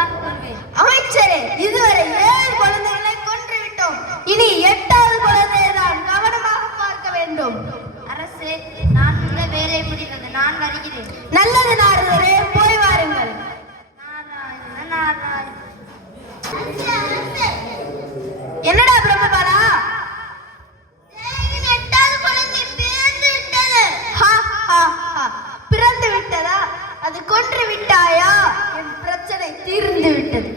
தான் கொள்வேன். அமைச்சரே, இதுவரை 7 குழந்தைகளை கொன்று விட்டோம். இனி 8வது குழந்தையை தான் கவனமாக பார்க்க வேண்டும். அரசே, நான் இந்த வேலை முடிந்தது. நான் வருகிறேன். நல்லது நாரதரே, போய் வாருங்கள். நாராயண நாராயண. என்னடா பிரம்மபாலா? பிறந்து விட்டதா? அது கொன்று விட்டாயா? என் பிரச்சனை தீர்ந்து விட்டது.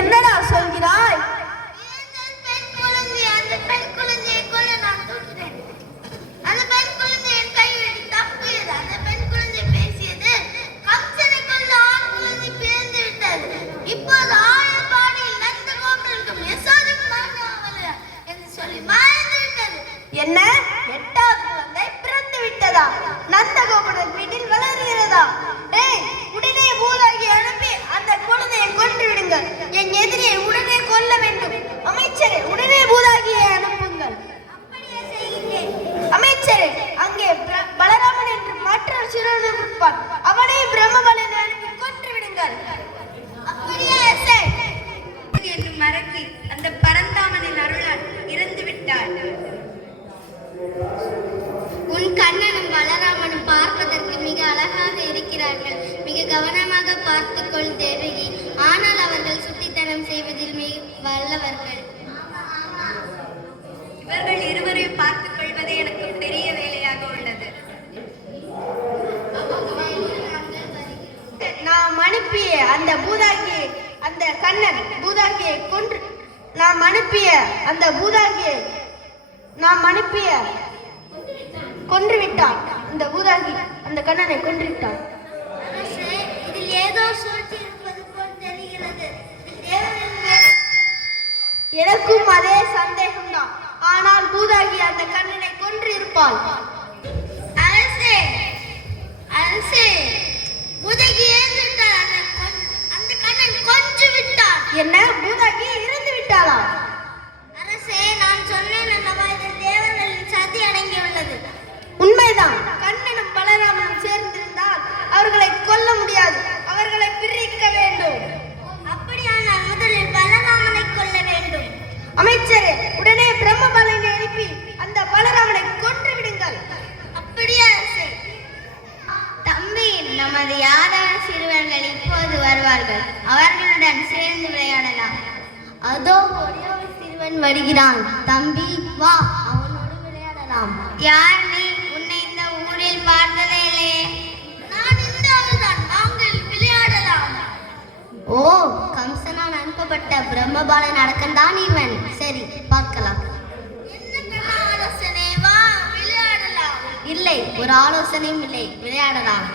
என்னடா சொல்கிறாய்? என்ன? 8வது குழந்தை பிறந்து விட்டதா? நந்தகோபுரன் வீட்டில் வளர்கிறதா? ஏய், உடனே பூதாகி அனுப்பி அந்த குழந்தையை கொன்று விடுங்கள். என் எதிரியை உடனே கொல்ல வேண்டும். அமைச்சரே, உடனே பூதாகியை அனுப்புங்கள். அமைச்சரே, அங்கே பலராமன் என்று மற்றொரு சிறுவன் இருப்பான். அவனை பிரம்மபலனை அனுப்பி கொன்று விடுங்கள். அப்படியே என்று மறக்கி அந்த பரந்தாமனின் அருளால் இறந்து விட்டாள். உன் கண்ணனும் பலராமனும் பார்ப்பதற்கு மிக அழகாக இருக்கிறார்கள். மிக கவனமாக பார்த்துக்கொள் தேவகி. ஆனால் அவர்கள் சுட்டித்தனம் செய்வதில் மிக வல்லவர்கள். இவர்கள் இருவரையும் பார்த்துக் கொள்வது எனக்கு பெரிய வேலையாக உள்ளது. நாம் அனுப்பிய அந்த பூதாகியை, அந்த கண்ணன் பூதாகியை கொன்று, நாம் அனுப்பிய அந்த பூதாகியை கொன்று விட்டான். அந்த பூதாகி அந்த கண்ணனை கொன்று விட்டான். இதில் ஏதோ சூழ்ச்சி இருப்பது போல் தெரிகிறது. எனக்கும் அதே சந்தேகம்தான். ஆனால் பூதாகி அந்த கண்ணனை கொன்று இருப்பாள். அரசே, அரசே, பூதாகி இறந்து விட்டாள். அந்த கண்ணன் கொன்று விட்டான். என்ன? பூதாகி இறந்து விட்டாளா? அரசே, நான் சொன்னேன் அல்லவா, இதில் தேவர்களின் சதி அடங்கியுள்ளது. உண்மைதான். கண்ணனும் பலராமனும் சேர்ந்திருந்தால் அவர்களை கொல்ல முடியாது. அவர்களை பிரிக்க வேண்டும். அப்படியானால் முதலில் பலராமனை கொல்ல வேண்டும். அமைச்சரே, உடனே பிரம்மபலனை அனுப்பி அந்த பலராமனை கொன்று விடுங்கள். அப்படியே அரசே. தம்பி, நமது யாதவ சிறுவர்கள் இப்போது வருவார்கள். அவர்களுடன் சேர்ந்து விளையாடலாம். அதோ ஒரே ஒரு சிறுவன் வருகிறான். தம்பி, வா, அவனோடு விளையாடலாம். யார் நீ? உன்னை இந்த ஊரில் பார்த்ததே இல்லையே. நான் இந்த ஆள்தான். நாங்கள் விளையாடலாம். ஓ, கம்சனால் அனுப்பப்பட்ட பிரம்மபாலன் அடக்கன் தான் இவன். சரி, பார்க்கலாம். என்ன ஆலோசனை? வா, விளையாடலாம். இல்லை, ஒரு ஆலோசனையும் இல்லை. விளையாடலாம்.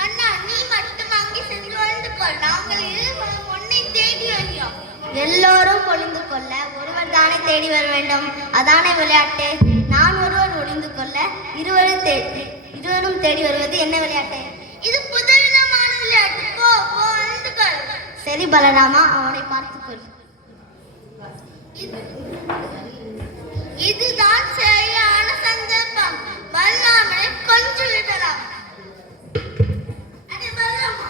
கண்ணா, நீ மட்டும் அங்கே சென்று ஒளிந்து கொள். நாங்கள் இருவரும் உன்னை தேடி வருகிறோம். எல்லோரும் ஒளிந்து கொள்ள ஒருவர் தானே தேடி வர வேண்டும். அதானே விளையாட்டு. நான் ஒருவர் ஒளிந்து கொள்ள இருவரும் தேடி வருவது என்ன விளையாட்டு? இது புதுவிதமான விளையாட்டு. போ, ஒளிந்து கொள். சரி பலராமா, அவனை பார்த்துக்கொள். இதுதான் சரியான சந்தர்ப்பம். பலராமனை கொன்று விடலாம். அடே பலராமா.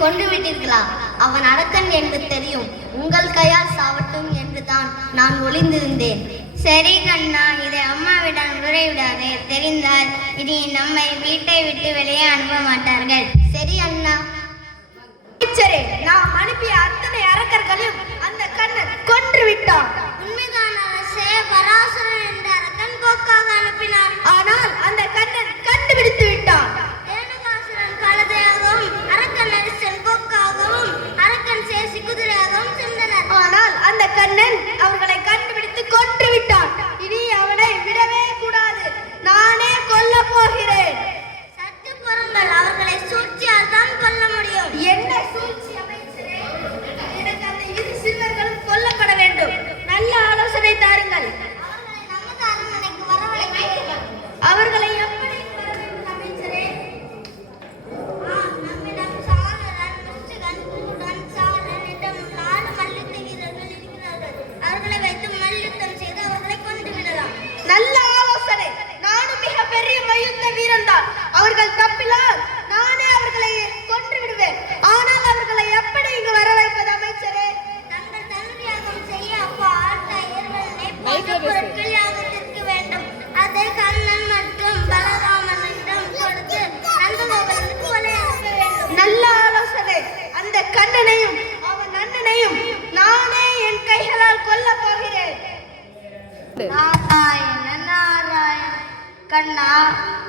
கொண்டு விட்டீர்களா? அவன் அரக்கன் என்று தெரியும். உங்கள் கையால் சாவட்டும் என்று தான் நான் ஒளிந்திருந்தேன். சரி கண்ணா, இதை அம்மாவிடம் உரைவிடாதே. தெரிந்தால் இனி நம்மை வீட்டை விட்டு வெளியே அனுப்ப மாட்டார்கள். சரி அண்ணா. சரி, நாம் அனுப்பிய அத்தனை அரக்கர்களையும் அந்த கண்ணன் கொன்று விட்டான். உண்மைதான் அரசே. பராசரன் என்ற அரக்கன் போக்காக அனுப்பினார். ஆனால் அந்த கண்ணன் கண்டுபிடித்து விட்டான். ரேணுகாசுரன் கழுதையாகவும் அரக்கன் அரசன் போக்காகவும் அரக்கன் சேசி குதிரையாகவும் சென்றனர். ஆனால் அந்த கண்ணன் அவர்களை கண்டுபிடித்து கொன்று விட்டான். இனி அவனை விடவே கூடாது. நானே கொல்ல போகிறேன். சற்று பொறுங்கள், அவர்களை சூழ்ச்சியால் தான் கொல்ல முடியும். என்ன சூழ்ச்சி அமைச்சரே? எனக்கு அந்த இரு சிறுவர்களும் கொல்லப்பட வேண்டும். இருந்தால் அவர்கள் தப்பினால் நானே அவர்களை கொன்று விடுவேன். ஆனால் அவர்களை எப்படி இங்கு வர வைப்பது அமைச்சரே? தங்கள் தகுதியாகம் செய்ய அப்பால் தயிர் வெண்ணெய் போன்ற பொருட்கள் யாகத்திற்கு வேண்டும். அதை கண்ணன் மற்றும் பலராமனிடம் கொடுத்து நந்தகோபுரத்துக்கு வழியனுப்ப வேண்டும். நல்ல ஆலோசனை. அந்த கண்ணனையும் அவன் அண்ணனையும் நானே என் கைகளால் கொல்ல போகிறேன். நாராயண நாராயண. கண்ணா,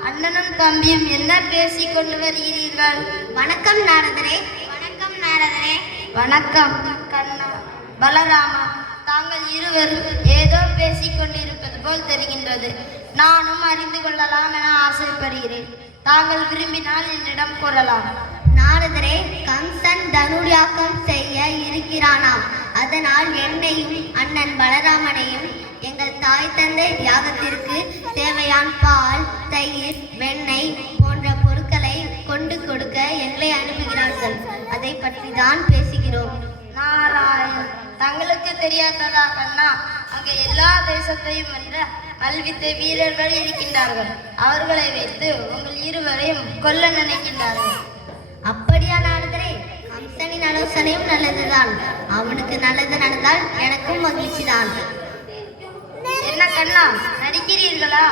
அண்ணனும் தம்பியும் என்ன பேசிக் கொண்டு வருகிறீர்கள்? வணக்கம் நாரதரே. வணக்கம் நாரதரே. வணக்கம் கண்ணா. பலராமா, தாங்கள் இருவரும் ஏதோ பேசிக் கொண்டிருப்பது போல் தெரிகின்றது. நானும் அறிந்து கொள்ளலாம் என ஆசைப்படுகிறேன். தாங்கள் விரும்பினால் என்னிடம் கூறலாம். நாரதரே, கம்சன் தனுர்யாகம் செய்ய இருக்கிறானாம். அதனால் என்னையும் அண்ணன் பலராமனையும் எங்கள் தாய் தந்தை யாகத்திற்கு தேவையான பால், தயிர், வெண்ணெய் போன்ற பொருட்களை கொண்டு கொடுக்க எங்களை அனுப்புகிறார்கள். அதை பற்றி தான் பேசுகிறோம். நாராயண், தங்களுக்கு தெரியாததா கண்ணா? அங்கே எல்லா தேசத்தையும் வென்ற மல்வித்தை வீரர்கள் இருக்கின்றார்கள். அவர்களை வைத்து உங்கள் இருவரையும் கொல்ல நினைக்கின்றார்கள். அப்படியா நாரதரே? கம்சனின் ஆலோசனையும் நல்லதுதான். அவனுக்கு நல்லது நடந்தால் எனக்கும் மகிழ்ச்சி தான். என்ன கண்ணா, நடிக்கிறீர்களா?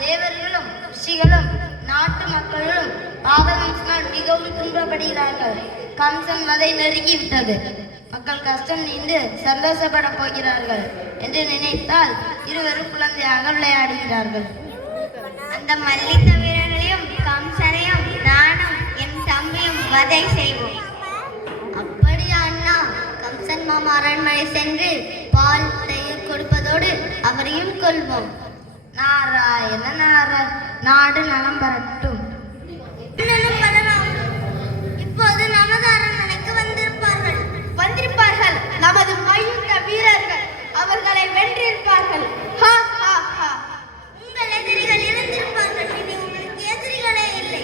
தேவர்களும் ரிஷிகளும் நாட்டு மக்களும் பாதகம்சனால் மிகவும் துன்பப்படுகிறார்கள். கம்சன் வதை நெருங்கிவிட்டது. மக்கள் கஷ்டம் நீண்டு சந்தோஷப்பட போகிறார்கள் என்று நினைத்தால் இருவரும் குழந்தையாக விளையாடுகிறார்கள். அந்த மல்யுத்த வீரர்களையும் கம்சனையும் நானும் என் தம்பியும் வதை செய்வோம். அப்படியா அண்ணா? கம்சன் மாமா அரண்மனை சென்று பால், தயிர் கொடுப்பதோடு அவரையும் கொள்வோம். நாராயண நாராயண. நாடு நலம் பெறட்டும். இப்போது நமது அரண்மனைக்கு வந்திருப்பார்கள். நமது மல்யுத்த வீரர்கள் அவர்களை வென்றிருப்பார்கள். ஹா, ஹா, ஹா. உங்கள் எதிரிகள் இருந்திருப்பார்கள். இனி உங்களுக்கு எதிரிகளே இல்லை.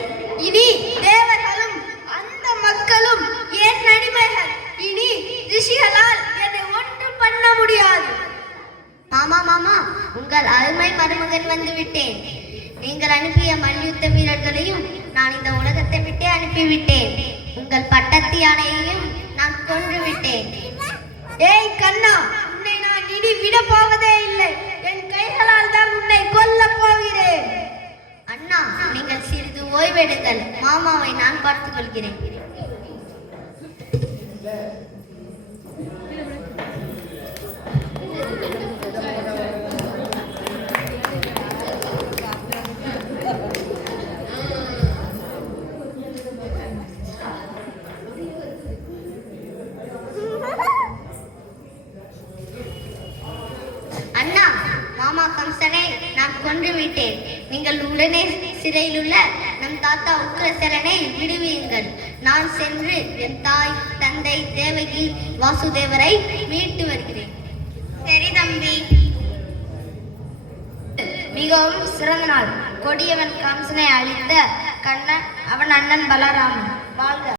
இனி தேவர்களும் அந்த மக்களும் என் அடிமைகள். இனி ரிஷிகளால் என்னை ஒன்றும் பண்ண முடியாது. மாமா மாமா, உங்கள் அருமை மருமகன் வந்து விட்டேன். நீங்கள் அனுப்பிய மல்யுத்த வீரர்களையும் நான் இந்த உலகத்தை விட்டே அனுப்பிவிட்டேன். உங்கள் பட்டத்து யானையையும் நான் கொன்று விட்டேன். ஏய் கண்ணா, உன்னை நான் இனி விட போவதே இல்லை. என் கைகளால் தான் உன்னை கொல்ல போகிறேன். அண்ணா, நீங்கள் சிறிது ஓய்வெடுங்கள். மாமாவை நான் பார்த்துக் கொள்கிறேன். அண்ணா, மாமா கம்சனை நான் கொன்று விட்டேன். நீங்கள் உடனே சிறையில் உள்ள நம் தாத்தா உக்கிரசேனனை விடுவியுங்கள். நான் சென்று என் தாய், தந்தை, தேவகி, வாசுதேவரை மீட்டு வருகிறேன். சரி தம்பி. மிகவும் சிறந்த நாள். கொடியவன் கம்சனை அழித்த கண்ணன், அவன் அண்ணன் பலராமன் வாழ்க.